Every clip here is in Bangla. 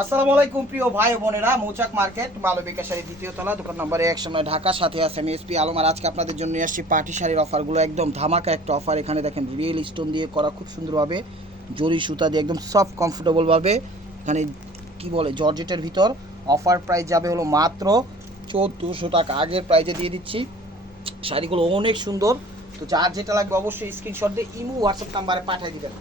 আসসালামু আলাইকুম, প্রিয় ভাই বোনেরা। মৌচাক মার্কেট মালবিকা শাড়ি দ্বিতীয় তলা, দোকান নম্বরে এক, সময় ঢাকা, সাথে আছে আমি এসপি আলম। আর আজকে আপনাদের জন্য নিয়ে আসছি পার্টি শাড়ির অফারগুলো। একদম ধামাকা একটা অফার। এখানে দেখেন রিয়েল স্টোন দিয়ে করা খুব সুন্দরভাবে জরি সুতা দিয়ে একদম সফট কমফোর্টেবলভাবে এখানে কি বলে, জর্জেটের ভিতর অফার প্রাইস যাবে হলো মাত্র চোদ্দোশো টাকা। আগের প্রাইজে দিয়ে দিচ্ছি। শাড়িগুলো অনেক সুন্দর। তো যার যেটা লাগবে অবশ্যই স্ক্রিনশট দিয়ে ইমু হোয়াটসঅ্যাপ নাম্বারে পাঠিয়ে দিবেন।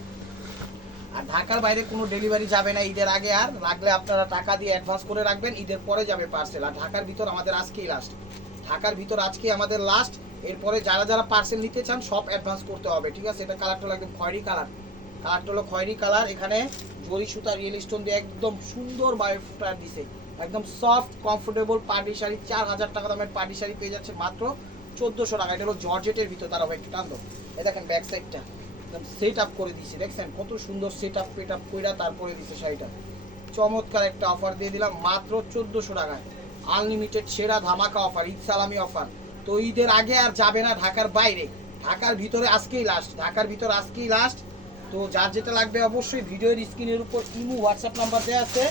আর ঢাকার বাইরে কোনো ডেলিভারি যাবে না ঈদের আগে, আর লাগলে আপনারা টাকা দিয়ে অ্যাডভান্স করে রাখবেন, ঈদের পরে যাবে পার্সেল আর ঢাকার ভিতর আমাদের আজকেই লাস্ট ঢাকার ভিতর আজকে আমাদের লাস্ট এরপরে যারা যারা পার্সেল নিতে চান, সব অ্যাডভান্স করতে হবে, ঠিক আছে? এটা কালারটা একদম খয়েরি কালার কালারটা হলো খয়েরি কালার এখানে জরি সুতা রিয়েল স্টোন দিয়ে একদম সুন্দর বায়ো ফুটার দিছে। একদম সফট কমফোর্টেবল পার্টি শাড়ি, চার হাজার টাকা দামের পার্টি শাড়ি পেয়ে যাচ্ছে মাত্র চোদ্দোশো টাকা। এটা হলো জর্জেটের ভিতর তারা একটু টান এ দেখেন ব্যাক সাইডটা সেট আপ করে দিছি দেখছেন? কত সুন্দর সেট আপ পেট আপ কইরা তারপরে দিছে শাড়িটা। চমৎকার একটা অফার দিয়ে দিলাম, মাত্র চোদ্দোশো টাকায়। আনলিমিটেড সেরা ধামাকা অফার ঈদ সালামি অফার তো ঈদের আগে আর যাবে না ঢাকার বাইরে। ঢাকার ভিতরে আজকেই লাস্ট ঢাকার ভিতর আজকেই লাস্ট তো যার যেটা লাগবে অবশ্যই ভিডিওর স্ক্রিনের উপর ইমু হোয়াটসঅ্যাপ নাম্বার দেওয়া আছে।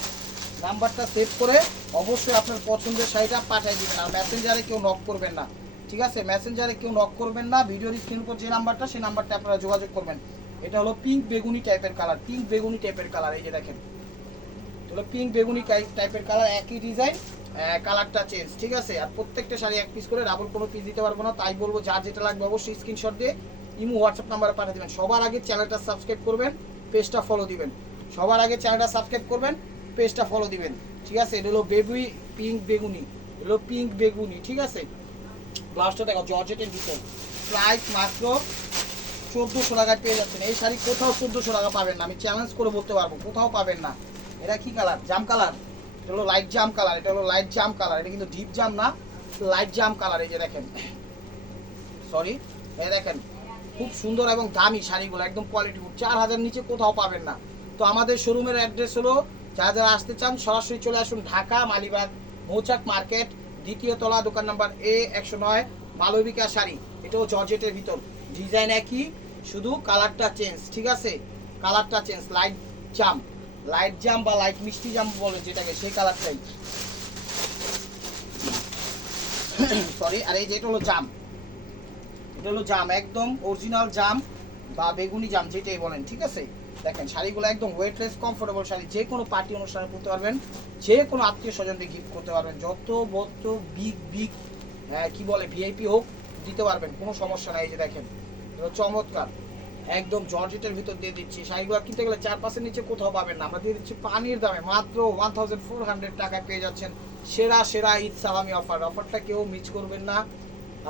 নাম্বারটা সেভ করে অবশ্যই আপনার পছন্দের শাড়িটা পাঠিয়ে দিবেন আর মেসেঞ্জারে কেউ নক করবেন না। ঠিক আছে? মেসেঞ্জারে কেউ নক করবেন না ভিডিওর স্ক্রিন উপর যে নাম্বারটা সেই নাম্বারটা আপনারা যোগাযোগ করবেন। এটা হলো পিঙ্ক বেগুনি টাইপের কালার পিঙ্ক বেগুনি টাইপের কালার এই যে দেখেন। হলো পিঙ্ক বেগুনি টাইপের কালার একই ডিজাইন কালারটা চেঞ্জ ঠিক আছে? আর প্রত্যেকটা শাড়ি এক পিস করে ডাবল কোনো পিস দিতে পারব না, তাই বলব যার যেটা লাগবে অবশ্যই স্ক্রিনশট দিয়ে ইমো হোয়াটসঅ্যাপ নাম্বারে পাঠিয়ে দেবেন। সবার আগে চ্যানেলটা সাবস্ক্রাইব করবেন পেজটা ফলো দিবেন। সবার আগে চ্যানেলটা সাবস্ক্রাইব করবেন পেজটা ফলো দিবেন। ঠিক আছে? এটা হলো বেবি পিঙ্ক বেগুনি হলো পিঙ্ক বেগুনি, ঠিক আছে? ব্লাউজটা দেখো জর্জেটের ভিতর। প্রাইস মাত্র চোদ্দোশো টাকায় পেয়ে যাচ্ছেন। এই শাড়ি কোথাও চোদ্দোশো টাকা পাবেন না। আমি চ্যালেঞ্জ করে বলতে পারব, কোথাও পাবেন না। এটা কি কালার জাম কালার এটা হলো লাইট জাম কালার এটা হলো লাইট জাম কালার এটা কিন্তু ডিপ জাম না লাইট জাম কালার এই যে দেখেন। সরি এই দেখেন, খুব সুন্দর এবং দামি শাড়িগুলো, একদম কোয়ালিটি চার হাজার নিচে কোথাও পাবেন না। তো আমাদের শোরুমের অ্যাড্রেস হলো, যারা যারা আসতে চান, সরাসরি চলে আসুন ঢাকা, মালিবাগ, মৌচাক মার্কেট দ্বিতীয় তলা, দোকান নাম্বার এ একশো নয়, মালবিকা শাড়ি। এটাও জর্জেটের ভিতর। ডিজাইন একই, শুধু কালারটা চেঞ্জ ঠিক আছে? কালারটা চেঞ্জ লাইট জাম লাইট জাম বা লাইট মিষ্টি জাম বলে যেটাকে, সেই কালারটাই। সরি আর এই যে এটা হলো জাম এটা হলো জাম একদম অরিজিনাল জাম বা বেগুনি জাম যেটাই বলেন, ঠিক আছে? দেখেন, শাড়িগুলো একদম ওয়েটলেস কমফোর্টেবল শাড়ি। যে কোনো পার্টি অনুষ্ঠানে পরতে পারবেন, যে কোনো আত্মীয় স্বজনকে গিফট করতে পারবেন। যত বত বিগ বিগ কি বলে ভিআইপি হোক, দিতে পারবেন, কোনো সমস্যা নাই যে দেখেন। চমৎকার। একদম জর্জেটের ভিতর দিয়ে দিচ্ছি। শাড়িগুলো কিনতে গেলে চার পাঁচের নিচে কোথাও পাবেন না। আমরা দিয়ে দিচ্ছি পানির দামে। মাত্র ওয়ান থাউজেন্ড ফোর হান্ড্রেড টাকায় পেয়ে যাচ্ছেন। সেরা সেরা ঈদ সালামি অফার। অফারটা কেউ মিস করবেন না।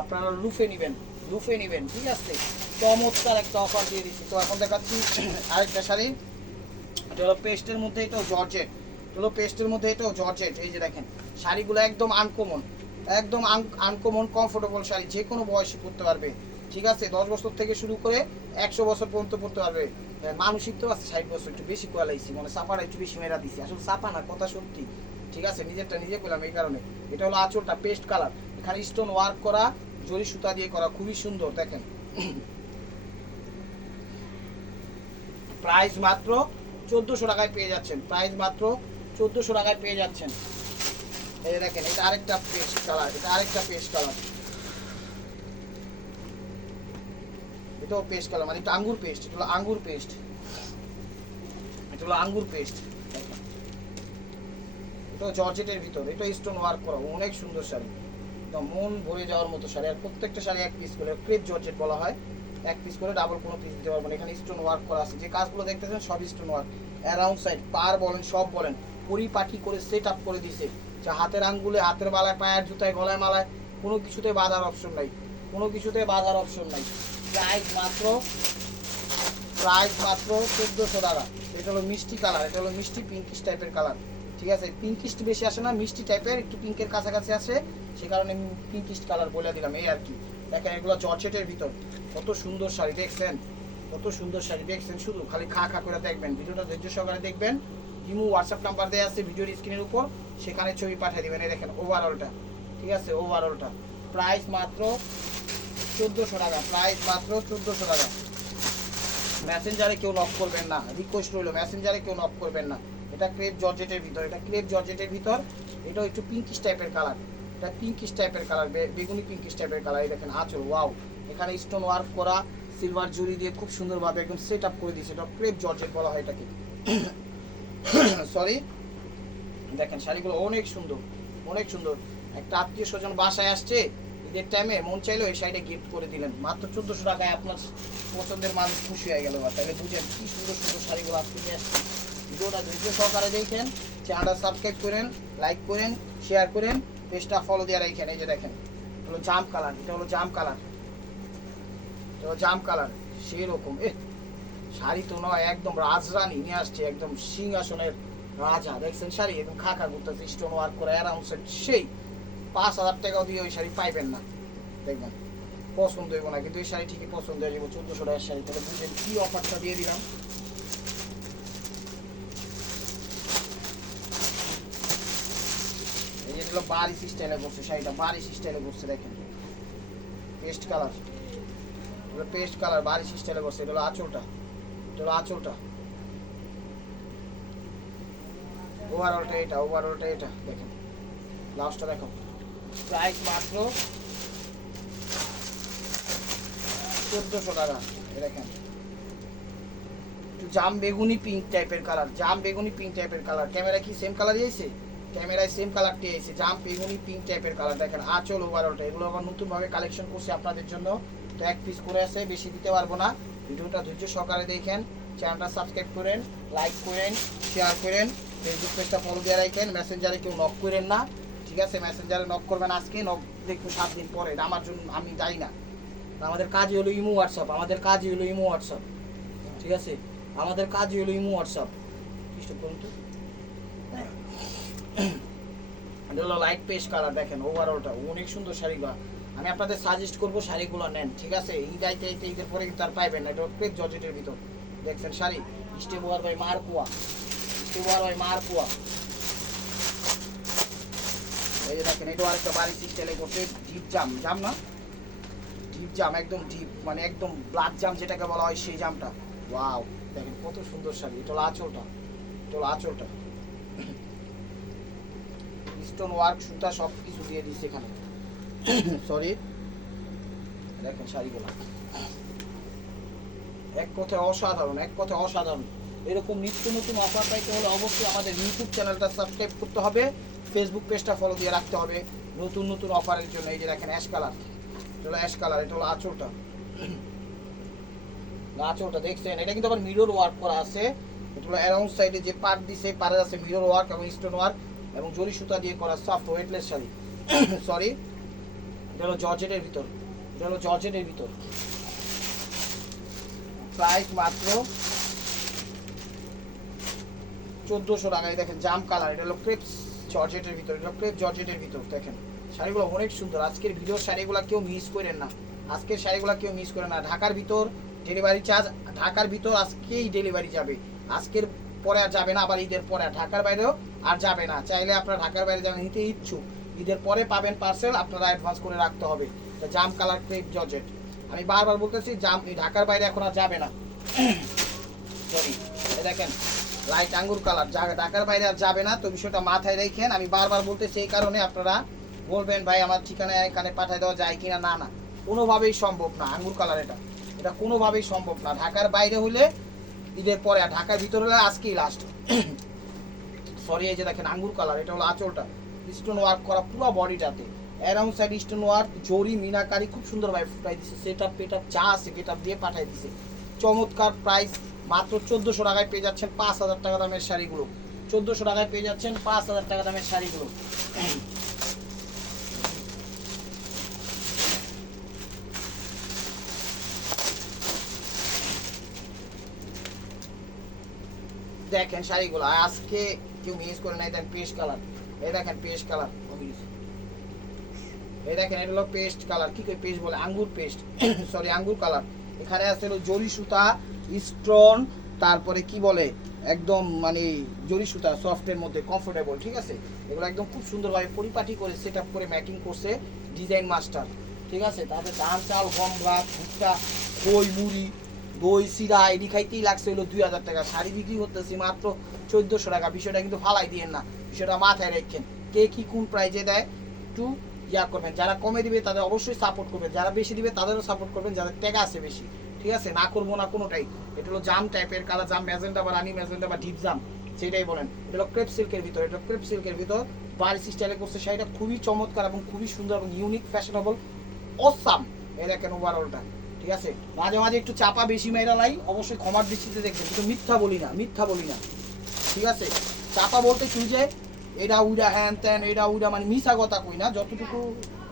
আপনারা রুফে নেবেন রুফে নেবেন। ঠিক আছে? চমৎকার একটা অফার দিয়ে দিচ্ছি তো এখন দেখাচ্ছি আরেকটা শাড়ি। এটা হলো পেস্টের মধ্যে এটাও জর্জেট এটা হলো পেস্টের মধ্যে এটাও জর্জেট এই যে দেখেন শাড়িগুলো একদম আনকমন একদম আনকমন কমফোর্টেবল শাড়ি। যে কোনো বয়সে পরতে পারবে। ঠিক আছে? দশ বছর থেকে শুরু করে একশো বছর পর্যন্ত পড়তে পারবে। হ্যাঁ, মানসিক তো আছে ষাট বছর একটু বেশি কোয়ালাইছি মানে চাপাটা একটু বেশি মেরা দিছি। আসলে চাপা না কথা সত্যি। ঠিক আছে? নিজেরটা নিজে পেলাম এই কারণে। এটা হলো আঁচলটা পেস্ট কালার এখানে স্টোন ওয়ার্ক করা জরি সুতা দিয়ে করা খুবই সুন্দর দেখেন। প্রাইস মাত্র চোদ্দোশো টাকায় পেয়ে যাচ্ছেন। প্রাইস মাত্র চোদ্দোশো টাকায় পেয়ে যাচ্ছেন। এই দেখেন, এটা আরেকটা পেস্ট কালার, এটা আরেকটা পেস্ট কালার। এটাও পেস্ট কালার মানে এটা আঙ্গুর পেস্ট, এটা হলো আঙ্গুর পেস্ট। এটা হলো আঙ্গুর পেস্ট। এটা জর্জেটের ভিতর এটা স্টোন ওয়ার্ক করা, অনেক সুন্দর শাড়ি। একদম মন ভরে যাওয়ার মতো শাড়ি, আর প্রত্যেকটা শাড়ি এক পিস করে, ক্রেপ জর্জেট বলা হয়। এক পিস করে ডাবল কোনো পিস দিতে পারবেন এখানে স্টোন ওয়ার্ক করা আছে। যে কাজগুলো দেখতেছেন সব স্টোন ওয়ার্ক অ্যারাউন্ড সাইড পার বলেন, সব বলেন। পরিপাটি করে সেট আপ করে দিছে যা হাতের আঙ্গুলে, হাতের বালায়, পায়ের জুতায়, গলায়, মালায়, কোনো কিছুতে বাধার অপশন নাই। কোনো কিছুতে বাধার অপশন নাই। প্রাইস মাত্র প্রাইস মাত্র চোদ্দোশো টাকা। এটা হলো মিষ্টি কালার, এটা হলো মিষ্টি পিঙ্কিশ টাইপের কালার। ঠিক আছে? পিঙ্কিশ বেশি আসে না, মিষ্টি টাইপের একটু পিঙ্কের কাছাকাছি আসে। সে কারণে পিঙ্কিশ কালার বলে দিলাম, এই আর কি। দেখেন এগুলো জর্জেটের ভিতর। কত সুন্দর শাড়ি, দেখছেন? কত সুন্দর শাড়ি, দেখছেন? শুধু খালি খা খা করে দেখবেন। ভিডিওটা ধৈর্য সহকারে দেখবেন। ইমু হোয়াটসঅ্যাপ নাম্বার দেওয়া আছে ভিডিওর স্ক্রিনের উপর। সেখানে ছবি পাঠিয়ে দেবেন। এই দেখেন ওভারঅলটা ঠিক আছে? ওভারঅলটা প্রাইস মাত্র চোদ্দোশো টাকা। প্রাইস মাত্র চোদ্দোশো টাকা। মেসেঞ্জারে কেউ নক করবেন না। রিকোয়েস্ট রইল। মেসেঞ্জারে কেউ নক করবেন না। এটা ক্রেপ জর্জেটের ভিতর। এটা ক্রেপ জর্জেটের ভিতর। এটাও একটু পিঙ্কিশ টাইপের কালার এটা পিঙ্কিশ টাইপের কালার বেগুনি পিঙ্কিশ টাইপের কালার এই দেখেন আঁচল ওয়াও এখানে স্টোন ওয়ার্ক করা সিলভার জুড়ি দিয়ে খুব সুন্দরভাবে একদম সেট আপ করে দিয়েছে, এটা ক্রেপ জর্জেট বলা হয় এটাকে। সরি দেখেন শাড়িগুলো অনেক সুন্দর অনেক সুন্দর। একটা আত্মীয় স্বজন বাসায় আসছে, ঈদের টাইমে মন চাইলো এই শাড়িটা গিফট করে দিলেন। মাত্র চোদ্দোশো টাকায় আপনার পছন্দের মানুষ খুশি হয়ে গেল। বা তাহলে বুঝেন কি সুন্দর সুন্দর শাড়িগুলো আজকে নিয়ে ভিডিওটা ধৈর্য সহকারে দেখেন চ্যানেলটা সাবস্ক্রাইব করেন লাইক করেন শেয়ার করেন। পেজটা ফলো দিয়ে রাখেন, এই যে দেখেন। হলো জাম কালার এটা হলো জাম কালার এটা হলো জাম কালার সেই রকম এ শাড়ি তো নয়, একদম রাজরানী নিয়ে আসছে, একদম সিংহাসনের রাজা। দেখছেন শাড়ি? একদম খাকা ঘুরতেছে স্টোন ওয়ার্ক করে অ্যারাউন্ড সেট সেই পাঁচ হাজার টাকাও দিয়ে ওই শাড়ি পাইবেন না। দেখবেন, পছন্দ হইব না, কিন্তু এই শাড়ি ঠিকই পছন্দ হয়ে যাব, চোদ্দোশো টাকার শাড়ি। তাহলে বুঝলেন কি অফারটা দিয়ে দিলাম এই যে হলো বারিশ স্টাইলে করছে, শাড়িটা বারিশ স্টাইলে করছে দেখেন। Paste colour. এগুলো পেস্ট কালার বারিশ স্টাইলে করছে এটা হলো আঁচলটা। এটা হলো আঁচলটা। ওভারঅলটা এটা ওভারঅলটা এটা, দেখেন। ব্লাউজটা দেখো প্রাইস মাত্র চোদ্দোশো টাকা দেখেন। জাম বেগুনি পিঙ্ক টাইপের কালার জাম বেগুনি পিঙ্ক টাইপের কালার ক্যামেরা কি সেম কালারই এসে ক্যামেরায় সেম কালারটি এসে জাম, বেগুনি পিঙ্ক টাইপের কালার দেখেন, আঁচল ওভারঅলটা এগুলো আবার নতুনভাবে কালেকশন করছি আপনাদের জন্য। তো এক পিস করে আছে, বেশি দিতে পারব না। ভিডিওটা ধৈর্য সহকারে দেখেন। চ্যানেলটা সাবস্ক্রাইব করেন লাইক করেন শেয়ার করেন। ফেসবুক পেজটা ফলো দিয়ে রাখেন মেসেঞ্জারে কেউ নক করেন না। ঠিক আছে? মেসেঞ্জারে নক করবেন আজকে। নক দেখুন সাত দিন পরে। আমার জন্য আমি দায়ী না। আমাদের কাজই হলো ইমো হোয়াটসঅ্যাপ আমাদের কাজই হলো ইমো হোয়াটসঅ্যাপ ঠিক আছে? আমাদের কাজই হলো ইমো হোয়াটসঅ্যাপ স্টপ করুন তো লাইট পেস্ট কালার দেখেন? ওভারঅলটা অনেক সুন্দর শাড়ি বা আমি আপনাদের সাজেস্ট করব শাড়িগুলো নেন, ঠিক আছে? ঈদ আইতে আইতে, ঈদের পরে কিন্তু আর পাইবেন এটা ক্রেপ জর্জেটের ভিতর। দেখছেন শাড়ি? স্টেবোয়ার বাই মারকুয়া স্টেবোয়ার বাই মারকুয়া এই যে দেখেন এটা আরেকটা বাড়ি স্টাইলে করছে। ডিপ জাম জাম না? ডিপ জাম একদম ডিপ মানে একদম ব্লাড জাম যেটাকে বলা হয় সেই জামটা ওয়াও দেখেন কত সুন্দর শাড়ি। এটা হলো আঁচলটা। এটা হলো আঁচলটা। স্টোন ওয়ার্ক সুতা সব কিছু দিয়ে দিচ্ছে এখানে। সরি দেখেন শাড়িগুলো। এক কথায় অসাধারণ, এক কথায় অসাধারণ। এরকম নিত্য নতুন অফার পাইতে হলে অবশ্যই আমাদের ইউটিউব চ্যানেলটা সাবস্ক্রাইব করতে হবে। ফেসবুক পেজটা ফলো দিয়ে রাখতে হবে। নতুন নতুন অফারের জন্য এই যে দেখেন অ্যাশ কালার এটা হলো অ্যাশ কালার এটা হলো আঁচলটা। আঁচলটা দেখছেন? এটা কিন্তু আবার মিরর ওয়ার্ক করা আছে। এটা হলো অ্যারাউন্ড সাইডে যে পার্ট দিছে পারে আছে মিরর ওয়ার্ক এবং স্টোন ওয়ার্ক এবং জরি সুতা দিয়ে করা সফট ওয়েটলেস শাড়ি। সরি এটা হলো জর্জেটের ভিতর। এটা হলো জর্জেটের ভিতর। প্রাইস মাত্র চোদ্দোশো টাকায় দেখেন, জাম কালার। এটা হলো ক্রেপ জর্জেটের ভিতর। এটা ক্রেপ জর্জেটের ভিতর, দেখেন। শাড়িগুলো অনেক সুন্দর। আজকের ভিডিওর শাড়িগুলো কেউ মিস করেন না। আজকের শাড়িগুলো কেউ মিস করেন না। ঢাকার ভিতর ডেলিভারি চার্জ ঢাকার ভিতর আজকেই ডেলিভারি যাবে। আজকের পরে আর যাবে না, আবার ঈদের পরে। ঢাকার বাইরেও আর যাবে না। চাইলে আপনারা ঢাকার বাইরে যাবেন, নিতে ইচ্ছুক। ঈদের পরে পাবেন পার্সেল আপনারা অ্যাডভান্স করে রাখতে হবে। জাম কালার ক্রেপ জর্জেট। আমি বারবার বলতেছি, জাম ঢাকার বাইরে এখন আর যাবে না। সরি দেখেন লাইট আঙ্গুর কালার ঢাকার বাইরে আর যাবে না, তো বিষয়টা মাথায় রেখেন। আমি বারবার বলতেছি, এই কারণে আপনারা বলবেন, ভাই, আমার ঠিকানায় এখানে পাঠিয়ে দেওয়া যায় কিনা? না না। কোনোভাবেই সম্ভব না, আঙ্গুর কালার এটা। এটা কোনোভাবেই সম্ভব না। ঢাকার বাইরে হলে, ঈদের পরে আর ঢাকার ভিতরে হলে আজকেই লাস্ট সরি এই যে দেখেন আঙ্গুর কালার এটা হলো আঁচলটা। স্টোন ওয়ার্ক করা পুরো বডিটাতে। অ্যারাউন্ড সাইড স্টোন ওয়ার্ক জরি, মিনাকারি, খুব সুন্দরভাবে ফুটাই দিছে। সেট আপ পেট আপ যা আছে গেট আপ দিয়ে পাঠাই দিছে। চমৎকার প্রাইস মাত্র চোদ্দোশো টাকায় পেয়ে যাচ্ছেন পাঁচ হাজার টাকা দামের শাড়িগুলো। চোদ্দোশো টাকায় পেয়ে যাচ্ছেন পাঁচ হাজার টাকা দামের শাড়িগুলো। দেখেন শাড়িগুলো, আজকে কেউ মিস করে নাই দেন পেস্ট কালার এই দেখেন পেস্ট কালার এই দেখেন, এটা হলো পেস্ট কালার কি পেস্ট বলে? আঙ্গুর পেস্ট সরি আঙ্গুর কালার এখানে আছে হলো জরি সুতা স্টোন তারপরে কি বলে? একদম মানে জরি সুতা সফটের মধ্যে কমফোর্টেবল ঠিক আছে? এগুলো একদম খুব সুন্দরভাবে পরিপাটি করে সেট আপ করে ম্যাটিং করছে ডিজাইন মাস্টার ঠিক আছে? তারপরে ধান চাল, গম, ভাত, ভুট্টা, খই, মুড়ি দই, সিরা, এডি খাইতেই লাগছে হলো দুই হাজার টাকা। শাড়ি বিক্রি করতেছি মাত্র চোদ্দোশো টাকা। বিষয়টা কিন্তু ফালাই দিয়েন না। বিষয়টা মাথায় রেখেন। কে কি কোন প্রাইজে দেয় একটু ইয়া করবেন। যারা কমে দিবে তাদের অবশ্যই সাপোর্ট করবেন। যারা বেশি দিবে তাদেরও সাপোর্ট করবেন, যাদের টেকা আছে বেশি। ঠিক আছে? না করব না কোনোটাই। এটা হলো জাম টাইপের কালার, জাম ম্যাজেন্টা বা রানি ম্যাজেন্টা বা ডিপ জাম। সেটাই বলেন। এটা হলো ক্রেপ সিল্কের ভিতর। এটা ক্রেপ সিল্কের ভিতর বারিশ স্টাইলে করছে। শাড়িটা খুবই চমৎকার এবং খুবই সুন্দর এবং ইউনিক ফ্যাশনেবল অসাম এই দেখেন ওভারঅলটা ঠিক আছে? মাঝে মাঝে একটু চাপা বেশি মেয়েরা লাই অবশ্যই ক্ষমার দৃষ্টিতে দেখবেন কিন্তু মিথ্যা বলি না মিথ্যা বলি না। ঠিক আছে? চাপা বলতে কি যে এটা উইডা হ্যান ত্যান এটা উইডা মানে মিশা কথা কই না যতটুকু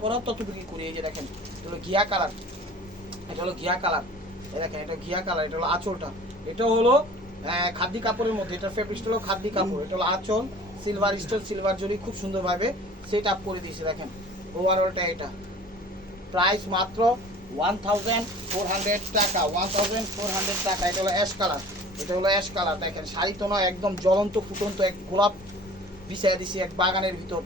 করার ততটুকুই করি এই যে দেখেন এটা হলো ঘিয়া কালার। এটা হলো ঘিয়া কালার। এই দেখেন এটা ঘিয়া কালার এটা হলো আঁচলটা। এটা হলো আহ, খাদ্দি কাপড়ের মধ্যে এটা ফেব্রিকটা হলো খাদ্যি কাপড়। এটা হলো আঁচল সিলভার স্টোন সিলভার জরি খুব সুন্দরভাবে সেট আপ করে দিয়েছে দেখেন। ওভারঅলটা এটা। প্রাইস মাত্র ওয়ান থাউজেন্ড ফোর হান্ড্রেড টাকা, ওয়ান থাউজেন্ড ফোর হান্ড্রেড টাকা, এটা হলো কালার। এটা হলো অ্যাশ কালার, দেখেন, শাড়ি তো নয়, একদম জ্বলন্ত, ফুটন্ত, এক গোলাপ এক বাগানের ভিতর,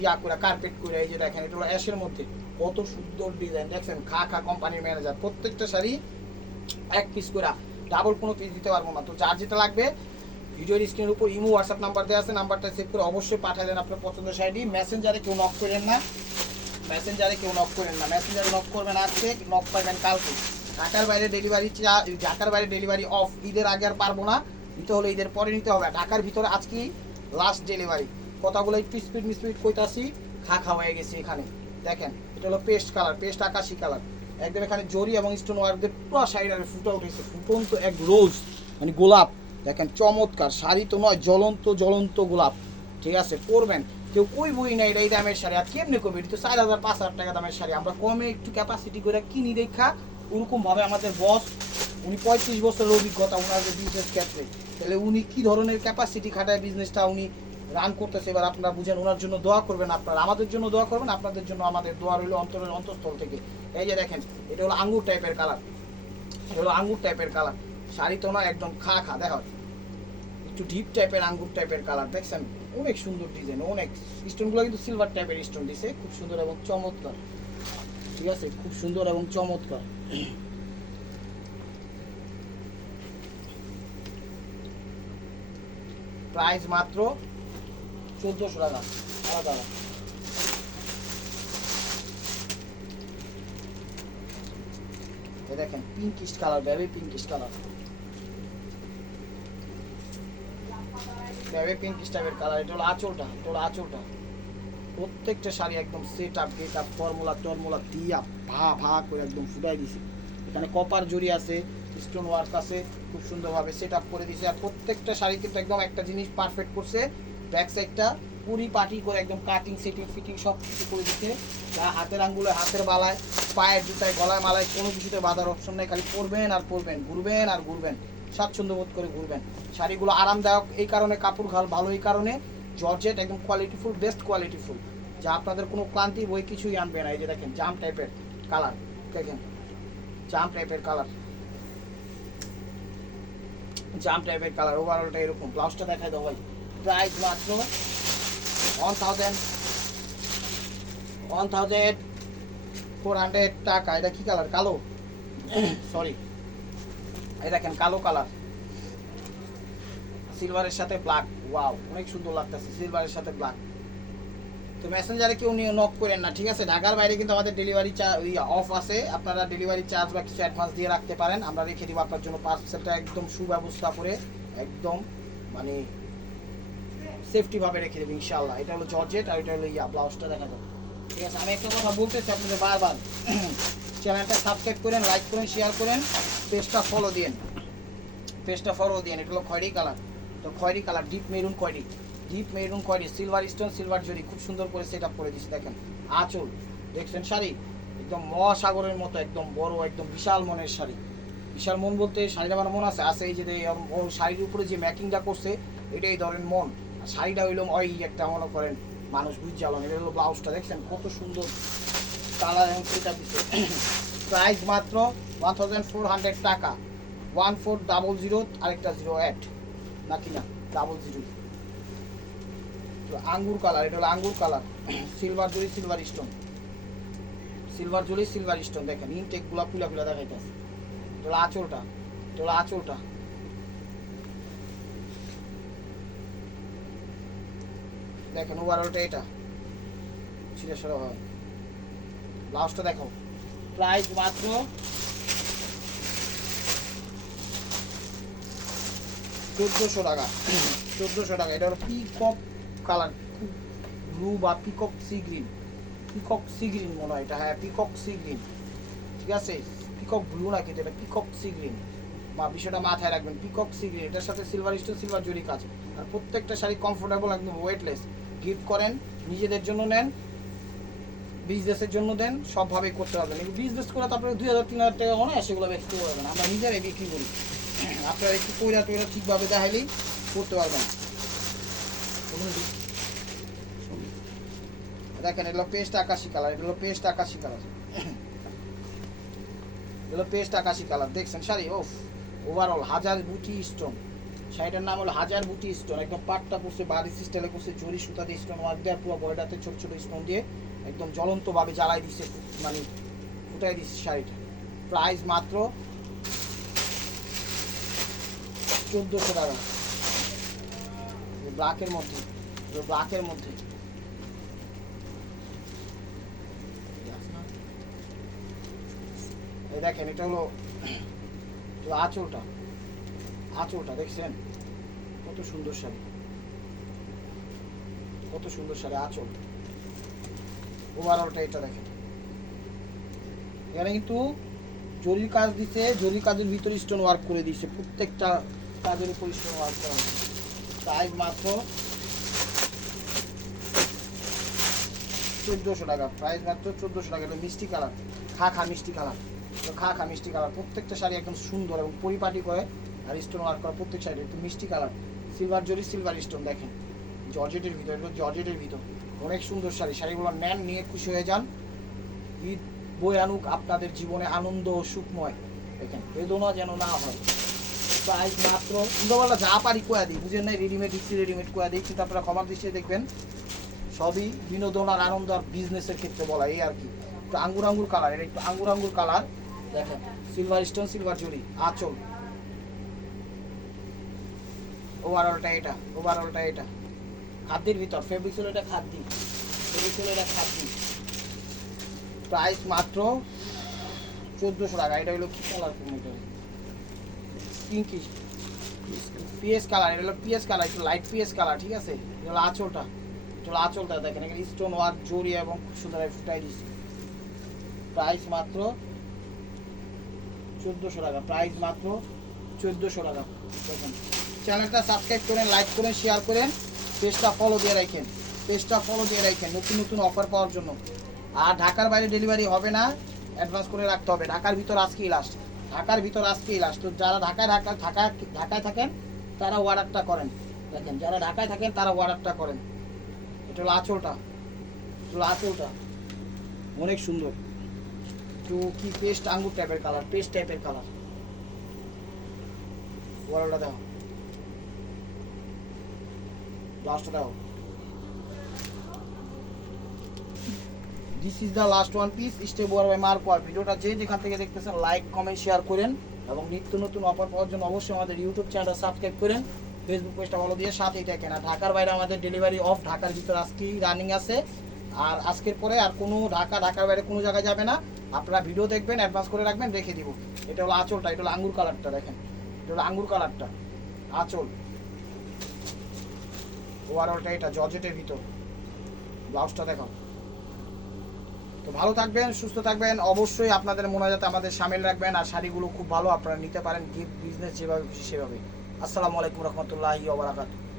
ইয়া করে কার্পেট করে, এই যে দেখেন, এটা হলো অ্যাশের মধ্যে। কত সুন্দর ডিজাইন দেখছেন? খা খা কোম্পানির ম্যানেজার প্রত্যেকটা শাড়ি এক পিস ডাবল কোনো পিস দিতে না। তো লাগবে উপর ইমো হোয়াটসঅ্যাপ নাম্বার দেওয়া আছে সেভ করে অবশ্যই পাঠিয়ে দেন আপনার পছন্দের শাড়ি মেসেঞ্জারে কেউ নক করেন না। মেসেঞ্জারে কেউ নক করেন না। মেসেঞ্জারে নক করবেন আজকে নক পাইবেন কালকে। ঢাকার বাইরে ডেলিভারি ঢাকার বাইরে ডেলিভারি অফ ঈদের আগে আর পারব না। নিতে হলে ঈদের পরে নিতে হবে। ঢাকার ভিতরে আজকে লাস্ট ডেলিভারি কথাগুলো একটু স্পিড মিসপিড কইতাছি, খা খা হয়ে গেছে এখানে। দেখেন, এটা হলো পেস্ট কালার পেস্ট আকাশি কালার একদম এখানে জরি এবং স্টোন ওয়ার্ক দিয়ে পুরো শাড়িটা ফুটে উঠেছে। ফুটন্ত এক রোজ মানে গোলাপ। দেখেন, চমৎকার। শাড়ি তো নয়, জ্বলন্ত জ্বলন্ত গোলাপ। ঠিক আছে, পরবেন। কেউ কই বই না এটা এই দামের শাড়ি? আর কেমনে এটা তো চার হাজার, পাঁচ হাজার টাকা দামের শাড়ি। আমরা কমে একটু ক্যাপাসিটি করে কিনি দেখা ওরকম ভাবে আমাদের বস উনি পঁয়ত্রিশ বছরের অভিজ্ঞতা ওনার যে বিজনেস ক্ষেত্রে। তাহলে উনি কি ধরনের ক্যাপাসিটি খাটায় বিজনেসটা উনি রান করতেছে? এবার আপনারা বুঝেন ওনার জন্য দোয়া করবেন আপনারা। আমাদের জন্য দোয়া করবেন, আপনাদের জন্য আমাদের দোয়া রইল অন্তরের অন্তঃস্থল থেকে। এই যে দেখেন, এটা হলো আঙ্গুর টাইপের কালার এটা হলো আঙ্গুর টাইপের কালার শাড়ি তো না একদম খা খা দেখো। একটু ডিপ টাইপের আঙ্গুর টাইপের কালার দেখছেন? অনেক সুন্দর ডিজাইন অনেক স্টোনগুলো কিন্তু সিলভার টাইপের স্টোন দিছে, খুব সুন্দর এবং চমৎকার। ঠিক আছে? খুব সুন্দর এবং চমৎকার। প্রাইস মাত্র চোদ্দোশো টাকা। আলাদা আলাদা। দেখেন pinkish colour very pinkish colour very pinkish টাইপের কালার এটা হলো আঁচলটা হলো আঁচলটা। প্রত্যেকটা শাড়ি একদম set up get up formula টর্মুলা দিয়া ভা ভা করে একদম ফুটাই দিছে। এখানে কপার জড়ি আছে স্টোন ওয়ার্ক আছে, খুব সুন্দরভাবে সেট আপ করে দিছে। আর প্রত্যেকটা শাড়ি কিন্তু একদম একটা জিনিস পারফেক্ট করছে। ব্যাক সাইডটা পুরি পাটি করে একদম কাটিং সেটিং ফিটিং সব কিছু করে দিচ্ছে যা হাতের আঙ্গুলে, হাতের বালায় পায়ের জুতায়, গলায়, মালায় কোনো কিছুতে বাঁধার অপশন নেই, খালি পরবেন আর পরবেন, ঘুরবেন আর ঘুরবেন। স্বাচ্ছন্দ্য বোধ করে ঘুরবেন। শাড়িগুলো আরামদায়ক, এই কারণে কাপড় ঘাল ভালো, এই কারণে জর্জেট একদম কোয়ালিটিফুল বেস্ট কোয়ালিটিফুল যা আপনাদের কোনো ক্লান্তি, বই কিছুই আনবে না। এই যে দেখেন, জাম টাইপের কালার দেখেন, জাম টাইপের কালার জাম টাইপের কালার ওভারঅলটা এরকম। ব্লাউজটা দেখাই দাও ভাই। প্রাইস মাত্র one thousand one thousand four hundred টাকা। এটা কি কালার কালো? সরি এই দেখেন, কালো কালার। সিলভারের সাথে ব্ল্যাক ওয়াও অনেক সুন্দর লাগতেছে সিলভারের সাথে ব্ল্যাক তো মেসেঞ্জারে কেউ নিয়ে নক করেন না, ঠিক আছে? ঢাকার বাইরে কিন্তু আমাদের ডেলিভারি চার্জ অফ আছে। আপনারা ডেলিভারি চার্জ বা কিছু অ্যাডভান্স দিয়ে রাখতে পারেন। আমরা রেখে দিব আপনার জন্য পার্সেলটা একদম সুব্যবস্থা করে, একদম মানে সেফটিভাবে রেখে দেবো ইনশাল্লাহ এটা হলো জর্জেট আর এটা হলো ইয়া, ব্লাউজটা দেখা যাবে। ঠিক আছে, আমি একটা কথা বলতে বলতেছি আপনাদের বারবার। চ্যানেলটা সাবস্ক্রাইব করেন লাইক করেন শেয়ার করেন পেজটা ফলো দিন পেজটা ফলো দিন এটা হলো খয়েরি কালার তো খয়েরি কালার ডিপ মেরুন খয়েরি। ডিপ মেরুন খয়েরি সিলভার স্টোন সিলভার জরি খুব সুন্দর করে সেট আপ করে দিচ্ছি দেখেন। আঁচল, দেখছেন শাড়ি? একদম মহাসাগরের মতো, একদম বড়, একদম বিশাল মনের শাড়ি। বিশাল মন বলতে শাড়িটা আমার মন আছে? আছে এই যে শাড়ির উপরে যে ম্যাকিংটা করছে, এটাই ধরেন মন। শাড়িটা হইল ওই একটা, মনে করেন, মানুষ বুঝতে পারলাম এটা হলো ব্লাউজটা দেখছেন? কত সুন্দর। কালার এবং দিচ্ছে প্রাইস মাত্র ওয়ান থাউজেন্ড ফোর হান্ড্রেড টাকা। ওয়ান ফোর ডাবল জিরো আরেকটা জিরো অ্যাড নাকি না? ডাবল জিরো আঙ্গুর কালার, এটা হলো আঙ্গুর কালার। সিলভার জুড়ি সিলভার স্টোন সিলভার জুড়ি সিলভার স্টোন দেখেন ইনটেকগুলা পুলা পুলা দেখাইতেছে। এটা হলো আঁচলটা। এটা হলো আঁচলটা। দেখেন ওভারঅলটা এটা। ছিঁড়ে সরা হয়। ব্লাউজটা দেখো। প্রাইস মাত্র। চোদ্দোশো টাকা। চোদ্দোশো টাকা। এটা হলো পিকক কালার খুব ব্লু বা peacock sea green peacock sea green মনে হয় এটা। হ্যাঁ পিকক সি গ্রিন ঠিক আছে? পিকক ব্লু না কিন্তু এটা? পিকক সি গ্রিন বা বিষয়টা মাথায় রাখবেন পিকক সি গ্রিন এটার সাথে সিলভার স্টোন সিলভার জরি কাজ। আর প্রত্যেকটা শাড়ি কমফোর্টেবল একদম ওয়েটলেস গিফট করেন নিজেদের জন্য নেন বিজনেসের জন্য দেন, সবভাবেই করতে পারবেন। বিজনেস করে তারপরে দুই হাজার, তিন হাজার টাকা মনে হয় সেগুলো বিক্রি করবেন আমরা নিজেরাই বিক্রি করি। আপনারা একটু কইরা টইরা ঠিকভাবে দেখাইলেই করতে পারবেন। দেখেন, এগুলো পেস্ট আকাশি কালার এগুলো পেস্ট আকাশি কালার এগুলো পেস্ট আকাশি কালার দেখছেন, শাড়ি? ওফ ওভারঅল হাজার বুটি স্টোন শাড়িটার নাম হলো হাজার বুটি স্টোন একদম পাটটা করছে বাড়ি সিস্টেমে করছে জরি সুতা দিয়ে স্টোন ওয়ার্ক দেওয়ার পুরো বয়টাতে ছোট ছোট স্টোন দিয়ে একদম জ্বলন্তভাবে জ্বালাই দিচ্ছে মানে ফুটাই দিচ্ছে শাড়িটা। প্রাইস মাত্র চোদ্দোশো টাকা। ব্ল্যাকের মধ্যে ব্ল্যাকের মধ্যে। এই দেখেন, এটা হলো আঁচলটা। আঁচলটা, দেখছেন? কত সুন্দর শাড়ি। কত সুন্দর শাড়ি, আঁচল। ওভারঅলটা এটা দেখেন। এখানে কিন্তু জরির কাজ দিছে, জরির কাজের ভিতরে স্টোন ওয়ার্ক করে দিয়েছে প্রত্যেকটা কাজের উপর স্টোন ওয়ার্ক করা হয়েছে। প্রাইস মাত্র চোদ্দোশো টাকা প্রাইস মাত্র চোদ্দোশো টাকা। এটা মিষ্টি কালার, খা খা মিষ্টি কালার। খা খা মিষ্টি কালার, প্রত্যেকটা শাড়ি একদম সুন্দর এবং পরিপাটি করে আর স্টোন ওয়ার্ক করা প্রত্যেক শাড়ি একটু মিষ্টি কালার। সিলভার জরি সিলভার স্টোন দেখেন। জর্জেটের ভিতর, এগুলো জর্জেটের ভিতর। অনেক সুন্দর শাড়ি। শাড়িগুলো নেন নিয়ে খুশি হয়ে যান। ঈদ বই আনুক আপনাদের জীবনে আনন্দ ও সুখময়। দেখেন, বেদনা যেন না হয়। প্রাইস মাত্র ইন্দ্রবেলা যা পারি কোয়া দিই, বুঝেন নাই? রেডিমেড দিচ্ছি রেডিমেড কোয়া দিই কিন্তু আপনারা ক্ষমার দৃষ্টিতে দেখবেন, সবই বিনোদন আর আনন্দ আর বিজনেসের ক্ষেত্রে বলা, এই আর কি। একটু আঙ্গুর আঙ্গুর কালার এটা একটু আঙ্গুর আঙ্গুর কালার। দেখেন সিলভার স্টোন সিলভার জরি আচল। ওভারঅলটা এটা ওভারঅলটা এটা। খাদ্যের ভিতর ফেব্রিক ছিল এটা খাদ্যি ফেব্রিক ছিল এটা খাদ্যি। প্রাইস মাত্র চোদ্দোশো টাকা, এটা হলো কি কালার এটা? পিঙ্কিশ পিএস কালার এটা হলো পিএস কালার একটু লাইট পিএস কালার ঠিক আছে? এটা হলো আঁচলটা, এটা হলো আঁচলটা, দেখেন, এখানে স্টোন ওয়ার্ক জড়ি এবং খুব সুন্দর ফুটাই দিচ্ছে প্রাইস মাত্র চোদ্দোশো টাকা প্রাইস মাত্র চোদ্দোশো টাকা। দেখেন চ্যানেলটা সাবস্ক্রাইব করেন লাইক করেন শেয়ার করেন। পেজটা ফলো দিয়ে রাখেন। পেজটা ফলো দিয়ে রাখেন নতুন নতুন অফার পাওয়ার জন্য। আর ঢাকার বাইরে ডেলিভারি হবে না অ্যাডভান্স করে রাখতে হবে। ঢাকার ভিতর আজকেই লাস্ট ঢাকার ভিতর আজকেই লাস্ট তো যারা ঢাকায় ঢাকা ঢাকায় ঢাকায় থাকেন, তারা অর্ডারটা করেন। দেখেন, যারা ঢাকায় থাকেন, তারা অর্ডারটা করেন। এটা হলো আঁচলটা। এটা হলো আঁচলটা। অনেক সুন্দর। তো কি পেস্ট আঙ্গুর টাইপের কালার পেস্ট টাইপের কালার ওয়ালটা দেখো। লাস্টটা দেখো this is the last one piece stay বোয়ার বাই মার্ক ওয়ার ভিডিওটা যে যেখান থেকে দেখতেছেন লাইক কমেন্ট শেয়ার করেন এবং নিত্য নতুন অফার পাওয়ার জন্য অবশ্যই আমাদের ইউটিউব চ্যানেলটা সাবস্ক্রাইব করেন। ফেসবুক পেজটা ফলো দিয়ে সাথেই থাকেন। আর ঢাকার বাইরে আমাদের ডেলিভারি অফ ঢাকার ভিতর আজকেই রানিং আছে। আর আজকের পরে আর কোনো ঢাকা, ঢাকার বাইরে কোনো জায়গায় যাবে না। আপনারা ভিডিও দেখবেন অ্যাডভান্স করে রাখবেন, রেখে দিব। এটা হলো আঁচলটা, এটা হলো আঙ্গুর কালারটা দেখেন। এটা হলো আঙ্গুর কালারটা আঁচল। ওভারঅলটা এটা, জর্জেটের ভিতর। ব্লাউজটা দেখো তো ভালো থাকবেন, সুস্থ থাকবেন। অবশ্যই আপনাদের মোনাজাতে আমাদের সামিল রাখবেন, আর শাড়িগুলো খুব ভালো আপনারা নিতে পারেন গিফট বিজনেস যেভাবে খুশি সেভাবে। আসসালামু আলাইকুম রহমতুল্লাহি ওবরাকাতুহ